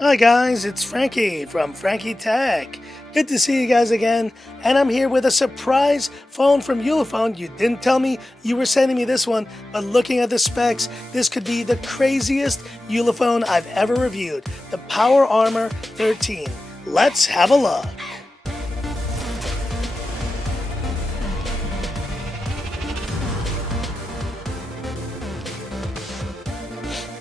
Hi guys, it's Frankie from Frankie Tech. Good to see you guys again, and I'm here with a surprise phone from Ulefone. You didn't tell me you were sending me this one, but looking at the specs, this could be the craziest Ulefone I've ever reviewed, the Power Armor 13. Let's have a look.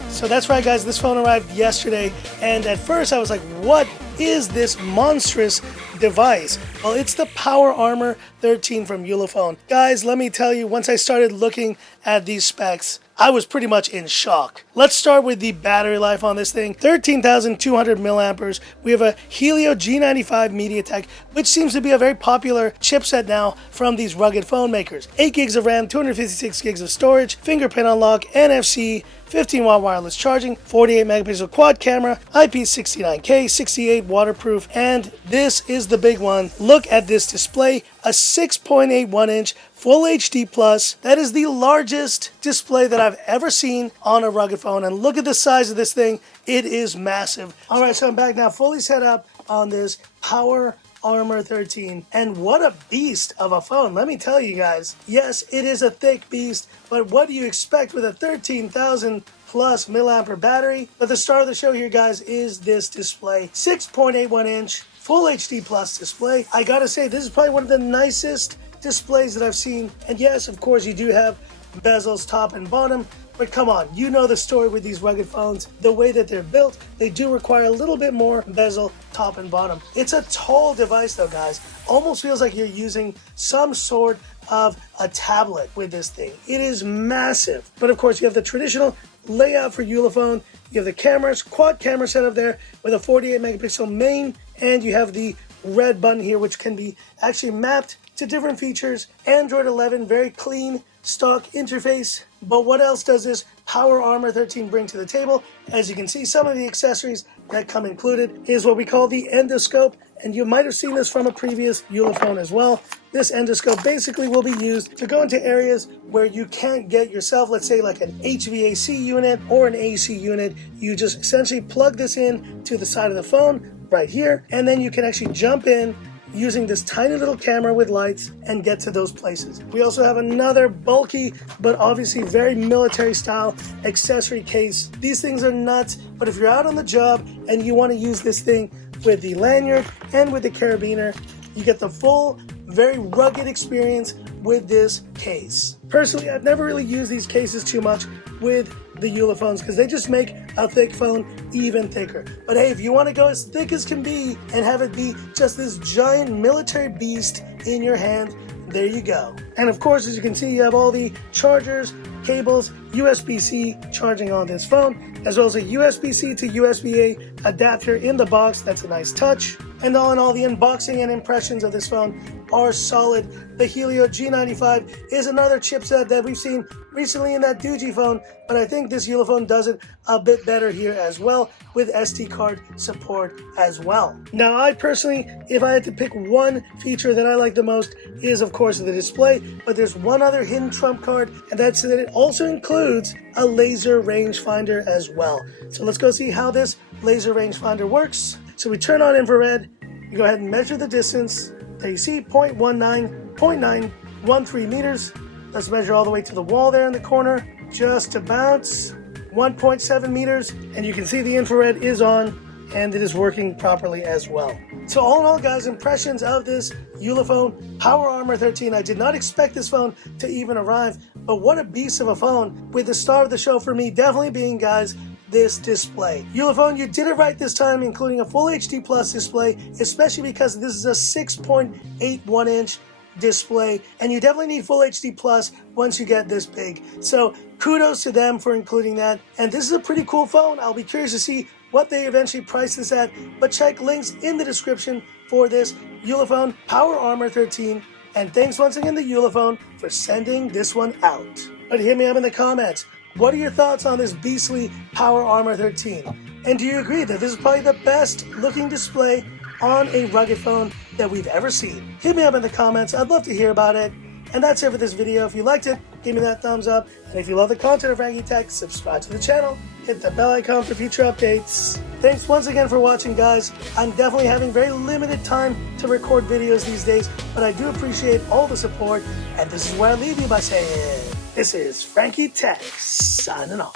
So that's right guys, this phone arrived yesterday, and at first I was like, what is this monstrous device? Well, it's the Power Armor 13 from Ulefone. Guys, let me tell you, once I started looking at these specs, I was pretty much in shock. Let's start with the battery life on this thing. 13,200 milliamperes. We have a Helio G95 MediaTek, which seems to be a very popular chipset now from these rugged phone makers. 8 gigs of RAM, 256 gigs of storage, fingerprint unlock, NFC, 15-watt wireless charging, 48-megapixel quad camera, IP69K, 68 waterproof, and this is the big one. Look at this display, a 6.81-inch Full HD Plus. That is the largest display that I've ever seen on a rugged phone, and look at the size of this thing. It is massive. All right, so I'm back now, fully set up on this Power Armor 13, and what a beast of a phone, let me tell you guys. Yes, it is a thick beast, but what do you expect with a 13,000 plus milliampere battery? But the star of the show here, guys, is this display. 6.81 inch Full HD Plus display. I gotta say, this is probably one of the nicest displays that I've seen, and yes, of course, you do have bezels top and bottom, but come on, you know the story with these rugged phones. The way that they're built, they do require a little bit more bezel top and bottom. It's a tall device though, guys. Almost feels like you're using some sort of a tablet with this thing. It is massive. But of course, you have the traditional layout for Ulefone. You have the cameras, quad camera setup there with a 48 megapixel main, and you have the red button here, which can be actually mapped to different features. Android 11, very clean stock interface. But what else does this Power Armor 13 bring to the table? As you can see, some of the accessories that come included is what we call the endoscope, and you might have seen this from a previous Ulefone as well. This endoscope basically will be used to go into areas where you can't get yourself, let's say like an HVAC unit or an AC unit. You just essentially plug this in to the side of the phone right here, and then you can actually jump in using this tiny little camera with lights and get to those places. We also have another bulky but obviously very military style accessory case. These things are nuts, but if you're out on the job and you want to use this thing with the lanyard and with the carabiner, you get the full, very rugged experience with this case. Personally, I've never really used these cases too much with the Ulefone because they just make a thick phone even thicker. But hey, if you want to go as thick as can be and have it be just this giant military beast in your hand, there you go. And of course, as you can see, you have all the chargers, cables, USB-C charging on this phone, as well as a USB-C to USB-A adapter in the box. That's a nice touch. And all in all, the unboxing and impressions of this phone are solid. The Helio G95 is another chipset that we've seen recently in that Doogie phone, but I think this Ulefone does it a bit better here as well, with SD card support as well. Now, I personally, if I had to pick one feature that I like the most, is of course the display, but there's one other hidden trump card, and that's that it also includes a laser rangefinder as well. So let's go see how this laser rangefinder works. So we turn on infrared, we go ahead and measure the distance. There you see 0.913 meters. Let's measure all the way to the wall there in the corner, just about 1.7 meters. And you can see the infrared is on and it is working properly as well. So all in all, guys, impressions of this Ulefone Power Armor 13. I did not expect this phone to even arrive, but what a beast of a phone, with the star of the show for me definitely being, guys, this display. Ulefone, you did it right this time, including a Full HD Plus display, especially because this is a 6.81 inch display, and you definitely need Full HD Plus once you get this big. So kudos to them for including that. And this is a pretty cool phone. I'll be curious to see what they eventually price this at, but check links in the description for this Ulefone Power Armor 13. And thanks once again to Ulefone for sending this one out. But hit me up in the comments. What are your thoughts on this beastly Power Armor 13? And do you agree that this is probably the best looking display on a rugged phone that we've ever seen? Hit me up in the comments. I'd love to hear about it. And that's it for this video. If you liked it, give me that thumbs up. And if you love the content of Frankie Tech, subscribe to the channel, hit the bell icon for future updates. Thanks once again for watching, guys. I'm definitely having very limited time to record videos these days, but I do appreciate all the support. And this is where I leave you by saying, this is Frankie Tech signing off.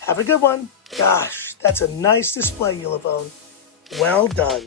Have a good one. Gosh, that's a nice display, Ulefone. Well done.